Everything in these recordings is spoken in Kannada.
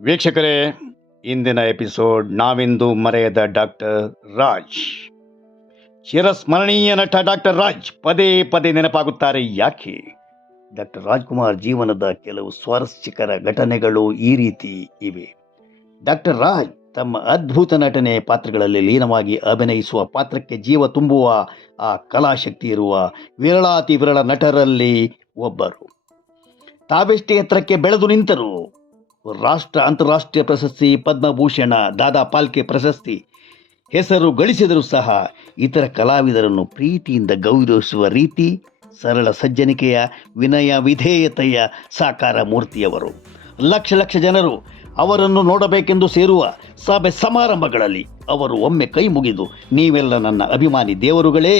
ವೀಕ್ಷಕರೇ, ಇಂದಿನ ಎಪಿಸೋಡ್ ನಾವಿಂದು ಮರೆಯದ ಡಾಕ್ಟರ್ ರಾಜ್. ಚಿರಸ್ಮರಣೀಯ ನಟ ಡಾಕ್ಟರ್ ರಾಜ್ ಪದೇ ಪದೇ ನೆನಪಾಗುತ್ತಾರೆ ಯಾಕೆ? ಡಾಕ್ಟರ್ ರಾಜ್ಕುಮಾರ್ ಜೀವನದ ಕೆಲವು ಸ್ವಾರಸ್ಯಕರ ಘಟನೆಗಳು ಈ ರೀತಿ ಇವೆ. ಡಾಕ್ಟರ್ ರಾಜ್ ತಮ್ಮ ಅದ್ಭುತ ನಟನೆ ಪಾತ್ರಗಳಲ್ಲಿ ಲೀನವಾಗಿ ಅಭಿನಯಿಸುವ, ಪಾತ್ರಕ್ಕೆ ಜೀವ ತುಂಬುವ ಆ ಕಲಾಶಕ್ತಿ ಇರುವ ವಿರಳಾತಿ ವಿರಳ ನಟರಲ್ಲಿ ಒಬ್ಬರು. ತಾವೆಷ್ಟೇ ಎತ್ತರಕ್ಕೆ ಬೆಳೆದು ನಿಂತರು, ರಾಷ್ಟ್ರ ಅಂತಾರಾಷ್ಟ್ರೀಯ ಪ್ರಶಸ್ತಿ, ಪದ್ಮಭೂಷಣ, ದಾದಾ ಪಾಲ್ಕೆ ಪ್ರಶಸ್ತಿ ಹೆಸರು ಗಳಿಸಿದರೂ ಸಹ ಇತರ ಕಲಾವಿದರನ್ನು ಪ್ರೀತಿಯಿಂದ ಗೌರವಿಸುವ ರೀತಿ, ಸರಳ ಸಜ್ಜನಿಕೆಯ, ವಿನಯ ವಿಧೇಯತೆಯ ಸಾಕಾರ ಮೂರ್ತಿಯವರು. ಲಕ್ಷ ಲಕ್ಷ ಜನರು ಅವರನ್ನು ನೋಡಬೇಕೆಂದು ಸೇರುವ ಸಭೆ ಸಮಾರಂಭಗಳಲ್ಲಿ ಅವರು ಒಮ್ಮೆ ಕೈ ಮುಗಿದು ನೀವೆಲ್ಲ ನನ್ನ ಅಭಿಮಾನಿ ದೇವರುಗಳೇ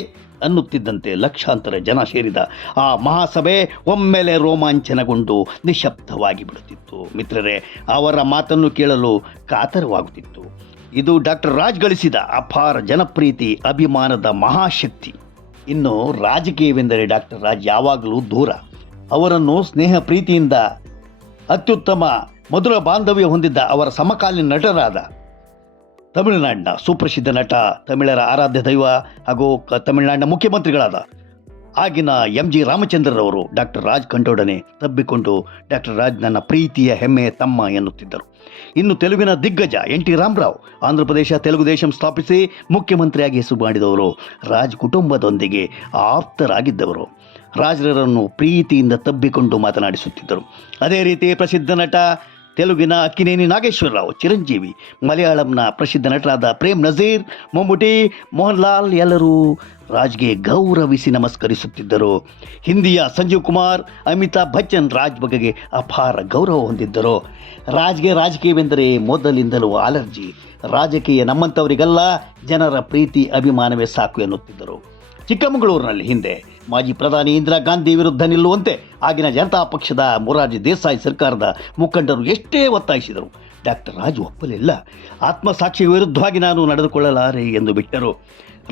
ಅನ್ನುತ್ತಿದ್ದಂತೆ ಲಕ್ಷಾಂತರ ಜನ ಸೇರಿದ ಆ ಮಹಾಸಭೆ ಒಮ್ಮೆಲೆ ರೋಮಾಂಚನಗೊಂಡು ನಿಶಬ್ದವಾಗಿ ಬಿಡುತ್ತಿತ್ತು. ಮಿತ್ರರೇ, ಅವರ ಮಾತನ್ನು ಕೇಳಲು ಕಾತರವಾಗುತ್ತಿತ್ತು. ಇದು ಡಾಕ್ಟರ್ ರಾಜ್ ಗಳಿಸಿದ ಅಪಾರ ಜನಪ್ರೀತಿ, ಅಭಿಮಾನದ ಮಹಾಶಕ್ತಿ. ಇನ್ನು ರಾಜಕೀಯವೆಂದರೆ ಡಾಕ್ಟರ್ ರಾಜ್ ಯಾವಾಗಲೂ ದೂರ. ಅವರನ್ನು ಸ್ನೇಹ ಪ್ರೀತಿಯಿಂದ ಅತ್ಯುತ್ತಮ ಮಧುರ ಬಾಂಧವ್ಯ ಹೊಂದಿದ್ದ ಅವರ ಸಮಕಾಲೀನ ನಟರಾದ ತಮಿಳುನಾಡಿನ ಸುಪ್ರಸಿದ್ಧ ನಟ, ತಮಿಳರ ಆರಾಧ್ಯ ದೈವ ಹಾಗೂ ತಮಿಳುನಾಡಿನ ಮುಖ್ಯಮಂತ್ರಿಗಳಾದ ಆಗಿನ MG ರಾಮಚಂದ್ರರವರು ಡಾಕ್ಟರ್ ರಾಜ್ ಕಂಡೊಡನೆ ತಬ್ಬಿಕೊಂಡು ಡಾಕ್ಟರ್ ರಾಜ್ ನನ್ನ ಪ್ರೀತಿಯ ಹೆಮ್ಮೆಯ ತಮ್ಮ ಎನ್ನುತ್ತಿದ್ದರು. ಇನ್ನು ತೆಲುಗಿನ ದಿಗ್ಗಜ NT ರಾಮರಾವ್ ಆಂಧ್ರಪ್ರದೇಶ ತೆಲುಗುದೇಶಂ ಸ್ಥಾಪಿಸಿ ಮುಖ್ಯಮಂತ್ರಿಯಾಗಿ ಹೆಸರು ಮಾಡಿದವರು. ರಾಜ್ ಕುಟುಂಬದೊಂದಿಗೆ ಆಪ್ತರಾಗಿದ್ದವರು. ರಾಜ್ರನ್ನು ಪ್ರೀತಿಯಿಂದ ತಬ್ಬಿಕೊಂಡು ಮಾತನಾಡಿಸುತ್ತಿದ್ದರು. ಅದೇ ರೀತಿ ಪ್ರಸಿದ್ಧ ನಟ ತೆಲುಗಿನ ಅಕ್ಕಿನೇನಿ ನಾಗೇಶ್ವರರಾವ್, ಚಿರಂಜೀವಿ, ಮಲಯಾಳಂನ ಪ್ರಸಿದ್ಧ ನಟರಾದ ಪ್ರೇಮ್ ನಜೀರ್, ಮಮ್ಮುಟಿ, ಮೋಹನ್ ಲಾಲ್ ಎಲ್ಲರೂ ರಾಜ್ಗೆ ಗೌರವಿಸಿ ನಮಸ್ಕರಿಸುತ್ತಿದ್ದರು. ಹಿಂದಿಯ ಸಂಜೀವ್ ಕುಮಾರ್, ಅಮಿತಾಬ್ ಬಚ್ಚನ್ ರಾಜ್ ಬಗೆಗೆ ಅಪಾರ ಗೌರವ ಹೊಂದಿದ್ದರು. ರಾಜ್ಗೆ ರಾಜಕೀಯವೆಂದರೆ ಮೊದಲಿಂದಲೂ ಅಲರ್ಜಿ. ರಾಜಕೀಯ ನಮ್ಮಂಥವರಿಗೆಲ್ಲ ಜನರ ಪ್ರೀತಿ ಅಭಿಮಾನವೇ ಸಾಕು ಎನ್ನುತ್ತಿದ್ದರು. ಚಿಕ್ಕಮಗಳೂರಿನಲ್ಲಿ ಹಿಂದೆ ಮಾಜಿ ಪ್ರಧಾನಿ ಇಂದಿರಾ ಗಾಂಧಿ ವಿರುದ್ಧ ನಿಲ್ಲುವಂತೆ ಆಗಿನ ಜನತಾ ಪಕ್ಷದ ಮೊರಾರ್ಜಿ ದೇಸಾಯಿ ಸರ್ಕಾರದ ಮುಖಂಡರು ಎಷ್ಟೇ ಒತ್ತಾಯಿಸಿದರು, ಡಾಕ್ಟರ್ ರಾಜ್ ಒಪ್ಪಲಿಲ್ಲ. ಆತ್ಮಸಾಕ್ಷಿ ವಿರುದ್ಧವಾಗಿ ನಾನು ನಡೆದುಕೊಳ್ಳಲಾರೆ ಎಂದು ಬಿಟ್ಟರು.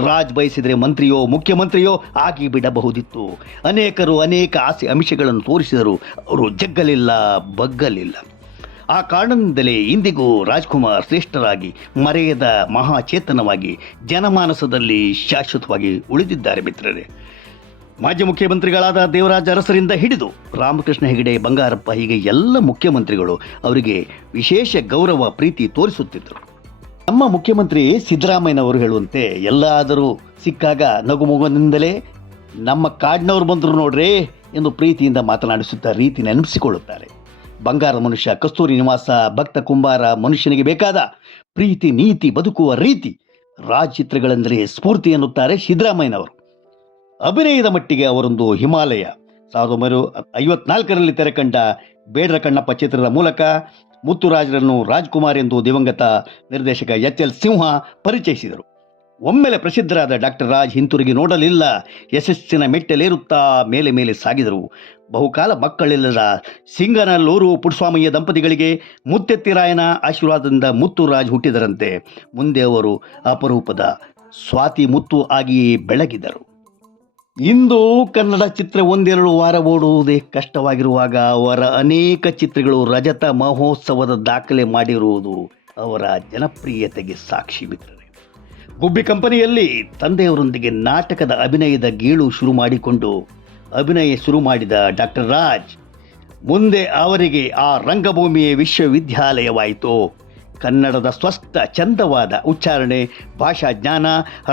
ರಾಜ್ ಬಯಸಿದರೆ ಮಂತ್ರಿಯೋ ಮುಖ್ಯಮಂತ್ರಿಯೋ ಆಗಿ ಬಿಡಬಹುದಿತ್ತು. ಅನೇಕರು ಅನೇಕ ಆಸೆ ಆಮಿಷಗಳನ್ನು ತೋರಿಸಿದರು. ಅವರು ಜಗ್ಗಲಿಲ್ಲ, ಬಗ್ಗಲಿಲ್ಲ. ಆ ಕಾರಣದಿಂದಲೇ ಇಂದಿಗೂ ರಾಜ್ಕುಮಾರ್ ಶ್ರೇಷ್ಠರಾಗಿ, ಮರೆಯದ ಮಹಾಚೇತನವಾಗಿ ಜನಮಾನಸದಲ್ಲಿ ಶಾಶ್ವತವಾಗಿ ಉಳಿದಿದ್ದಾರೆ. ಮಿತ್ರರೇ, ಮಾಜಿ ಮುಖ್ಯಮಂತ್ರಿಗಳಾದ ದೇವರಾಜ ಅರಸರಿಂದ ಹಿಡಿದು ರಾಮಕೃಷ್ಣ ಹೆಗಡೆ, ಬಂಗಾರಪ್ಪ ಹೀಗೆ ಎಲ್ಲ ಮುಖ್ಯಮಂತ್ರಿಗಳು ಅವರಿಗೆ ವಿಶೇಷ ಗೌರವ ಪ್ರೀತಿ ತೋರಿಸುತ್ತಿದ್ದರು. ನಮ್ಮ ಮುಖ್ಯಮಂತ್ರಿ ಸಿದ್ದರಾಮಯ್ಯನವರು ಹೇಳುವಂತೆ ಎಲ್ಲಾದರೂ ಸಿಕ್ಕಾಗ ನಗುಮುಗದಿಂದಲೇ ನಮ್ಮ ಕಾಡ್ನವ್ರು ಬಂದರು ನೋಡ್ರಿ ಎಂದು ಪ್ರೀತಿಯಿಂದ ಮಾತನಾಡಿಸುತ್ತಾ ರೀತಿ ನೆನಪಿಸಿಕೊಳ್ಳುತ್ತಾರೆ. ಬಂಗಾರದ ಮನುಷ್ಯ, ಕಸ್ತೂರಿ ನಿವಾಸ, ಭಕ್ತ ಕುಂಬಾರ, ಮನುಷ್ಯನಿಗೆ ಬೇಕಾದ ಪ್ರೀತಿ ನೀತಿ ಬದುಕುವ ರೀತಿ ರಾಜ್ ಚಿತ್ರಗಳೆಂದರೆ ಸ್ಫೂರ್ತಿ ಎನ್ನುತ್ತಾರೆ ಸಿದ್ದರಾಮಯ್ಯನವರು. ಅಭಿನಯದ ಮಟ್ಟಿಗೆ ಅವರೊಂದು ಹಿಮಾಲಯ. 1954ರಲ್ಲಿ ತೆರೆಕಂಡ ಬೇಡರ ಕಣ್ಣಪ್ಪ ಚಿತ್ರದ ಮೂಲಕ ಮುತ್ತುರಾಜರನ್ನು ರಾಜ್ಕುಮಾರ್ ಎಂದು ದಿವಂಗತ ನಿರ್ದೇಶಕ HL ಸಿಂಹ ಪರಿಚಯಿಸಿದರು. ಒಮ್ಮೆಲೆ ಪ್ರಸಿದ್ಧರಾದ ಡಾಕ್ಟರ್ ರಾಜ್ ಹಿಂತಿರುಗಿ ನೋಡಲಿಲ್ಲ. ಯಶಸ್ಸಿನ ಮೆಟ್ಟಲೇರುತ್ತಾ ಮೇಲೆ ಮೇಲೆ ಸಾಗಿದರು. ಬಹುಕಾಲ ಮಕ್ಕಳಿಲ್ಲದ ಸಿಂಗನಲ್ಲೂರು ಪುಟ್ಟಸ್ವಾಮಯ್ಯ ದಂಪತಿಗಳಿಗೆ ಮುತ್ತೆತ್ತಿರಾಯನ ಆಶೀರ್ವಾದದಿಂದ ಮುತ್ತುರಾಜ್ ಹುಟ್ಟಿದರಂತೆ. ಮುಂದೆ ಅವರು ಅಪರೂಪದ ಸ್ವಾತಿ ಮುತ್ತು ಆಗಿ ಬೆಳಗಿದರು. ಇಂದು ಕನ್ನಡ ಚಿತ್ರ ಒಂದೆರಡು ವಾರ ಓಡುವುದೇ ಕಷ್ಟವಾಗಿರುವಾಗ ಅವರ ಅನೇಕ ಚಿತ್ರಗಳು ರಜತ ಮಹೋತ್ಸವದ ದಾಖಲೆ ಮಾಡಿರುವುದು ಅವರ ಜನಪ್ರಿಯತೆಗೆ ಸಾಕ್ಷಿ. ಮಿತ್ರರೇ, ಗುಬ್ಬಿ ಕಂಪನಿಯಲ್ಲಿ ತಂದೆಯವರೊಂದಿಗೆ ನಾಟಕದ ಅಭಿನಯದ ಗೀಳು ಶುರು ಮಾಡಿಕೊಂಡು ಅಭಿನಯ ಶುರು ಮಾಡಿದ ಡಾಕ್ಟರ್ ರಾಜ್ ಮುಂದೆ ಅವರಿಗೆ ಆ ರಂಗಭೂಮಿಯೇ ವಿಶ್ವವಿದ್ಯಾಲಯವಾಯಿತು. ಕನ್ನಡದ ಸ್ವಸ್ಥ ಚಂದವಾದ ಉಚ್ಚಾರಣೆ, ಭಾಷಾ ಜ್ಞಾನ,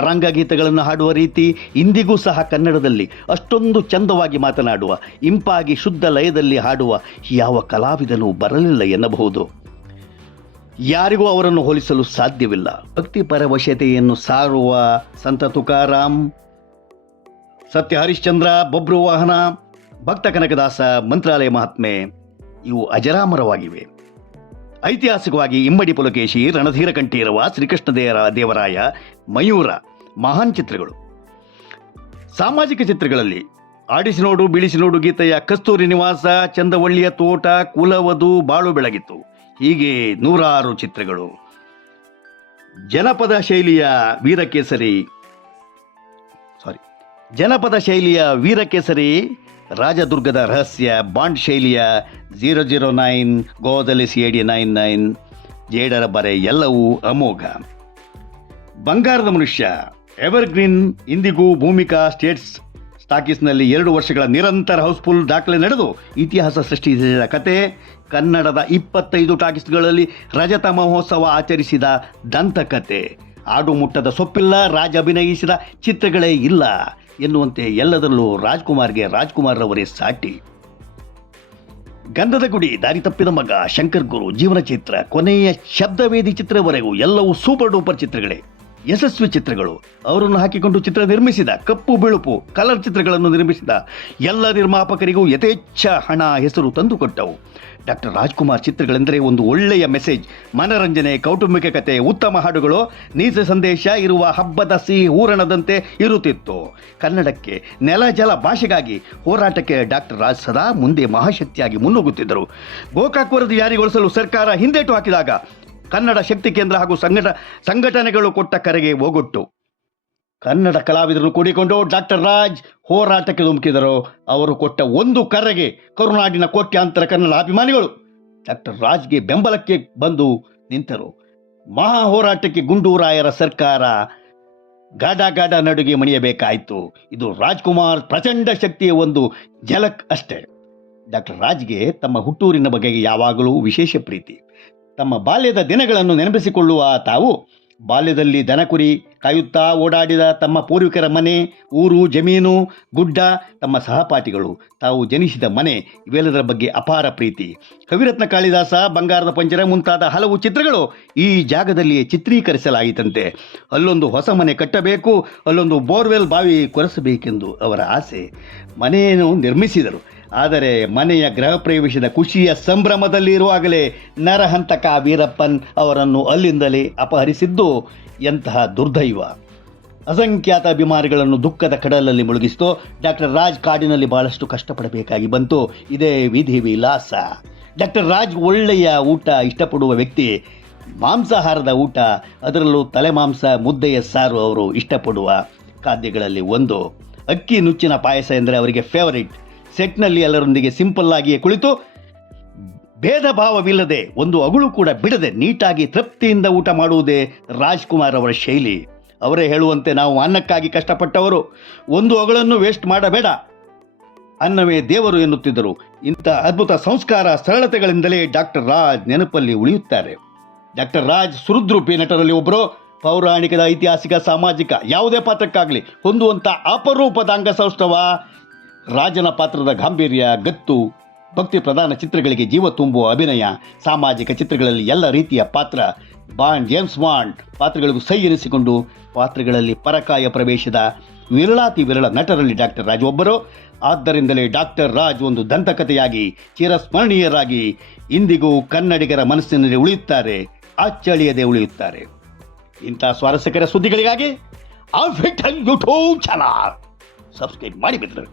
ರಂಗಗೀತೆಗಳನ್ನು ಹಾಡುವ ರೀತಿ, ಇಂದಿಗೂ ಸಹ ಕನ್ನಡದಲ್ಲಿ ಅಷ್ಟೊಂದು ಚಂದವಾಗಿ ಮಾತನಾಡುವ, ಇಂಪಾಗಿ ಶುದ್ಧ ಲಯದಲ್ಲಿ ಹಾಡುವ ಯಾವ ಕಲಾವಿದನೂ ಬರಲಿಲ್ಲ ಎನ್ನಬಹುದು. ಯಾರಿಗೂ ಅವರನ್ನು ಹೋಲಿಸಲು ಸಾಧ್ಯವಿಲ್ಲ. ಭಕ್ತಿ ಪರವಶತೆಯನ್ನು ಸಾರುವ ಸಂತ ತುಕಾರಾಮ್, ಸತ್ಯ ಹರಿಶ್ಚಂದ್ರ, ಬಬ್ರು ವಾಹನ, ಭಕ್ತ ಕನಕದಾಸ, ಮಂತ್ರಾಲಯ ಮಹಾತ್ಮೆ ಇವು ಅಜರಾಮರವಾಗಿವೆ. ಐತಿಹಾಸಿಕವಾಗಿ ಇಮ್ಮಡಿ ಪುಲಕೇಶಿ, ರಣಧೀರ ಕಂಠೀರವ, ಶ್ರೀಕೃಷ್ಣ ದೇವರಾಯ, ಮಯೂರ ಮಹಾನ್ ಚಿತ್ರಗಳು. ಸಾಮಾಜಿಕ ಚಿತ್ರಗಳಲ್ಲಿ ಆಡಿಸಿ ನೋಡು ಬೀಳಿಸಿ ನೋಡು, ಗೀತೆಯ ಕಸ್ತೂರಿ ನಿವಾಸ, ಚಂದವಳ್ಳಿಯ ತೋಟ, ಕುಲವಧು, ಬಾಳು ಬೆಳಗಿತು, ಹೀಗೆ ನೂರಾರು ಚಿತ್ರಗಳು. ಜನಪದ ಶೈಲಿಯ ವೀರಕೇಸರಿ ರಾಜದುರ್ಗದ ರಹಸ್ಯ, ಬಾಂಡ್ ಶೈಲಿಯ 009, ಗೋವಾದಲ್ಲಿ CID 99, ಜೇಡರ ಬರೆ ಎಲ್ಲವೂ ಅಮೋಘ. ಬಂಗಾರದ ಮನುಷ್ಯ, ಎವರ್ಗ್ರೀನ್, ಇಂದಿಗೂ ಭೂಮಿಕಾ ಸ್ಟೇಟ್ಸ್ ಸ್ಟಾಕೀಸ್ನಲ್ಲಿ 2 ವರ್ಷಗಳ ನಿರಂತರ ಹೌಸ್ಫುಲ್ ದಾಖಲೆ ನಡೆದು ಇತಿಹಾಸ ಸೃಷ್ಟಿಸಿದ ಕತೆ. ಕನ್ನಡದ 25 ಟಾಕೀಸ್ಗಳಲ್ಲಿ ರಜತ ಮಹೋತ್ಸವ ಆಚರಿಸಿದ ದಂತಕತೆ. ಆಡು ಮುಟ್ಟದ ಸೊಪ್ಪಿಲ್ಲ, ರಾಜ್ ಅಭಿನಯಿಸಿದ ಚಿತ್ರಗಳೇ ಇಲ್ಲ ಎನ್ನುವಂತೆ ಎಲ್ಲದರಲ್ಲೂ ರಾಜ್ಕುಮಾರ್ ರವರೇ ಸಾಟಿ. ಗಂಧದ ಗುಡಿ, ದಾರಿ ತಪ್ಪಿದ ಮಗ, ಶಂಕರ್ ಗುರು, ಜೀವನ ಚಿತ್ರ, ಕೊನೆಯ ಶಬ್ದವೇದಿ ಚಿತ್ರವರೆಗೂ ಎಲ್ಲವೂ ಸೂಪರ್ ಡೂಪರ್ ಚಿತ್ರಗಳೇ, ಯಶಸ್ವಿ ಚಿತ್ರಗಳು. ಅವರನ್ನು ಹಾಕಿಕೊಂಡು ಚಿತ್ರ ನಿರ್ಮಿಸಿದ, ಕಪ್ಪು ಬಿಳುಪು ಕಲರ್ ಚಿತ್ರಗಳನ್ನು ನಿರ್ಮಿಸಿದ ಎಲ್ಲ ನಿರ್ಮಾಪಕರಿಗೂ ಯಥೇಚ್ಛ ಹಣ, ಹೆಸರು ತಂದುಕೊಟ್ಟವು. ಡಾಕ್ಟರ್ ರಾಜ್ಕುಮಾರ್ ಚಿತ್ರಗಳೆಂದರೆ ಒಂದು ಒಳ್ಳೆಯ ಮೆಸೇಜ್, ಮನರಂಜನೆ, ಕೌಟುಂಬಿಕ ಕತೆ, ಉತ್ತಮ ಹಾಡುಗಳು, ನೀತಿ ಸಂದೇಶ ಇರುವ ಹಬ್ಬದ ಸಿಹಿ ಹೂರಣದಂತೆ ಇರುತ್ತಿತ್ತು. ಕನ್ನಡಕ್ಕೆ, ನೆಲ ಜಲ ಭಾಷೆಗಾಗಿ ಹೋರಾಟಕ್ಕೆ ಡಾಕ್ಟರ್ ರಾಜ್ ಸದಾ ಮುಂದೆ ಮಹಾಶಕ್ತಿಯಾಗಿ ಮುನ್ನುಗ್ಗುತ್ತಿದ್ದರು. ಗೋಕಾಕ್ ವರದಿ ಜಾರಿಗೊಳಿಸಲು ಸರ್ಕಾರ ಹಿಂದೇಟು ಹಾಕಿದಾಗ ಕನ್ನಡ ಶಕ್ತಿ ಕೇಂದ್ರ ಹಾಗೂ ಸಂಘಟನೆಗಳು ಕೊಟ್ಟ ಕರೆಗೆ ಓಗೊಟ್ಟು ಕನ್ನಡ ಕಲಾವಿದರನ್ನು ಕೂಡಿಕೊಂಡು ಡಾಕ್ಟರ್ ರಾಜ್ ಹೋರಾಟಕ್ಕೆ ಧುಮುಕಿದರು. ಅವರು ಕೊಟ್ಟ ಒಂದು ಕರೆಗೆ ಕರುನಾಡಿನ ಕೋಟ್ಯಾಂತರ ಕನ್ನಡ ಅಭಿಮಾನಿಗಳು ಡಾಕ್ಟರ್ ರಾಜ್ಗೆ ಬೆಂಬಲಕ್ಕೆ ಬಂದು ನಿಂತರು. ಮಹಾ ಹೋರಾಟಕ್ಕೆ ಗುಂಡೂರಾಯರ ಸರ್ಕಾರ ಗಾಢ ನಡುಗೆ ಮಣಿಯಬೇಕಾಯಿತು. ಇದು ರಾಜ್ಕುಮಾರ್ ಪ್ರಚಂಡ ಶಕ್ತಿಯ ಒಂದು ಝಲಕ್ ಅಷ್ಟೇ. ಡಾಕ್ಟರ್ ರಾಜ್ಗೆ ತಮ್ಮ ಹುಟ್ಟೂರಿನ ಬಗೆಗೆ ಯಾವಾಗಲೂ ವಿಶೇಷ ಪ್ರೀತಿ. ತಮ್ಮ ಬಾಲ್ಯದ ದಿನಗಳನ್ನು ನೆನಪಿಸಿಕೊಳ್ಳುವ ತಾವು, ಬಾಲ್ಯದಲ್ಲಿ ದನಕುರಿ ಕಾಯುತ್ತಾ ಓಡಾಡಿದ ತಮ್ಮ ಪೂರ್ವಿಕರ ಮನೆ, ಊರು, ಜಮೀನು, ಗುಡ್ಡ, ತಮ್ಮ ಸಹಪಾಠಿಗಳು, ತಾವು ಜನಿಸಿದ ಮನೆ, ಇವೆಲ್ಲದರ ಬಗ್ಗೆ ಅಪಾರ ಪ್ರೀತಿ. ಕವಿರತ್ನ ಕಾಳಿದಾಸ, ಬಂಗಾರದ ಪಂಜರ ಮುಂತಾದ ಹಲವು ಚಿತ್ರಗಳು ಈ ಜಾಗದಲ್ಲಿಯೇ ಚಿತ್ರೀಕರಿಸಲಾಯಿತಂತೆ. ಅಲ್ಲೊಂದು ಹೊಸ ಮನೆ ಕಟ್ಟಬೇಕು, ಅಲ್ಲೊಂದು ಬೋರ್ವೆಲ್ ಬಾವಿ ಕೊರೆಸಬೇಕೆಂದು ಅವರ ಆಸೆ. ಮನೆಯನ್ನು ನಿರ್ಮಿಸಿದರು. ಆದರೆ ಮನೆಯ ಗೃಹ ಪ್ರವೇಶದ ಖುಷಿಯ ಸಂಭ್ರಮದಲ್ಲಿ ಇರುವಾಗಲೇ ನರಹಂತಕ ವೀರಪ್ಪನ್ ಅವರನ್ನು ಅಲ್ಲಿಂದಲೇ ಅಪಹರಿಸಿದ್ದು ಎಂತಹ ದುರ್ದೈವ. ಅಸಂಖ್ಯಾತ ಅಭಿಮಾನಿಗಳನ್ನು ದುಃಖದ ಕಡಲಲ್ಲಿ ಮುಳುಗಿಸಿತು. ಡಾಕ್ಟರ್ ರಾಜ್ ಕಾಡಿನಲ್ಲಿ ಬಹಳಷ್ಟು ಕಷ್ಟಪಡಬೇಕಾಗಿ ಬಂತು. ಇದೇ ವಿಧಿ ವಿಲಾಸ. ಡಾಕ್ಟರ್ ರಾಜ್ ಒಳ್ಳೆಯ ಊಟ ಇಷ್ಟಪಡುವ ವ್ಯಕ್ತಿ. ಮಾಂಸಾಹಾರದ ಊಟ, ಅದರಲ್ಲೂ ತಲೆಮಾಂಸ, ಮುದ್ದೆಯ ಸಾರು ಅವರು ಇಷ್ಟಪಡುವ ಖಾದ್ಯಗಳಲ್ಲಿ ಒಂದು. ಅಕ್ಕಿ ನುಚ್ಚಿನ ಪಾಯಸ ಎಂದರೆ ಅವರಿಗೆ ಫೇವರಿಟ್. ಸೆಟ್ನಲ್ಲಿ ಎಲ್ಲರೊಂದಿಗೆ ಸಿಂಪಲ್ ಆಗಿಯೇ ಕುಳಿತು ಭೇದ ಭಾವವಿಲ್ಲದೆ, ಒಂದು ಅಗುಳು ಕೂಡ ಬಿಡದೆ ನೀಟಾಗಿ ತೃಪ್ತಿಯಿಂದ ಊಟ ಮಾಡುವುದೇ ರಾಜ್ಕುಮಾರ್ ಅವರ ಶೈಲಿ. ಅವರೇ ಹೇಳುವಂತೆ, ನಾವು ಅನ್ನಕ್ಕಾಗಿ ಕಷ್ಟಪಟ್ಟವರು, ಒಂದು ಅಗಳನ್ನು ವೇಸ್ಟ್ ಮಾಡಬೇಡ, ಅನ್ನವೇ ದೇವರು ಎನ್ನುತ್ತಿದ್ದರು. ಇಂಥ ಅದ್ಭುತ ಸಂಸ್ಕಾರ, ಸರಳತೆಗಳಿಂದಲೇ ಡಾಕ್ಟರ್ ರಾಜ್ ನೆನಪಲ್ಲಿ ಉಳಿಯುತ್ತಾರೆ. ಡಾಕ್ಟರ್ ರಾಜ್ ಸುಹೃದ್ರೂಪಿ ನಟರಲ್ಲಿ ಒಬ್ಬರು. ಪೌರಾಣಿಕದ, ಐತಿಹಾಸಿಕ, ಸಾಮಾಜಿಕ ಯಾವುದೇ ಪಾತ್ರಕ್ಕಾಗಲಿ ಹೊಂದುವಂಥ ಅಪರೂಪದ ಅಂಗಸೌಷ್ಠವ. ರಾಜನ ಪಾತ್ರದ ಗಾಂಭೀರ್ಯ, ಗತ್ತು, ಭಕ್ತಿ ಪ್ರಧಾನ ಚಿತ್ರಗಳಿಗೆ ಜೀವ ತುಂಬುವ ಅಭಿನಯ, ಸಾಮಾಜಿಕ ಚಿತ್ರಗಳಲ್ಲಿ ಎಲ್ಲ ರೀತಿಯ ಪಾತ್ರ, ಬಾಂಡ್, ಜೇಮ್ಸ್ ಬಾಂಡ್ ಪಾತ್ರಗಳಿಗೂ ಸೈ ಎನಿಸಿಕೊಂಡು ಪಾತ್ರಗಳಲ್ಲಿ ಪರಕಾಯ ಪ್ರವೇಶದ ವಿರಳಾತಿ ವಿರಳ ನಟರಲ್ಲಿ ಡಾಕ್ಟರ್ ರಾಜ್ ಒಬ್ಬರು. ಆದ್ದರಿಂದಲೇ ಡಾಕ್ಟರ್ ರಾಜ್ ಒಂದು ದಂತಕಥೆಯಾಗಿ ಚಿರಸ್ಮರಣೀಯರಾಗಿ ಇಂದಿಗೂ ಕನ್ನಡಿಗರ ಮನಸ್ಸಿನಲ್ಲಿ ಉಳಿಯುತ್ತಾರೆ, ಅಚ್ಚಳಿಯದೆ ಉಳಿಯುತ್ತಾರೆ. ಇಂಥ ಸ್ವಾರಸ್ಯಕರ ಸುದ್ದಿಗಳಿಗಾಗಿ ಯೂಟ್ಯೂಬ್ ಚಾನಲ್ ಸಬ್ಸ್ಕ್ರೈಬ್ ಮಾಡಿ ಬಿಟ್ಟರು.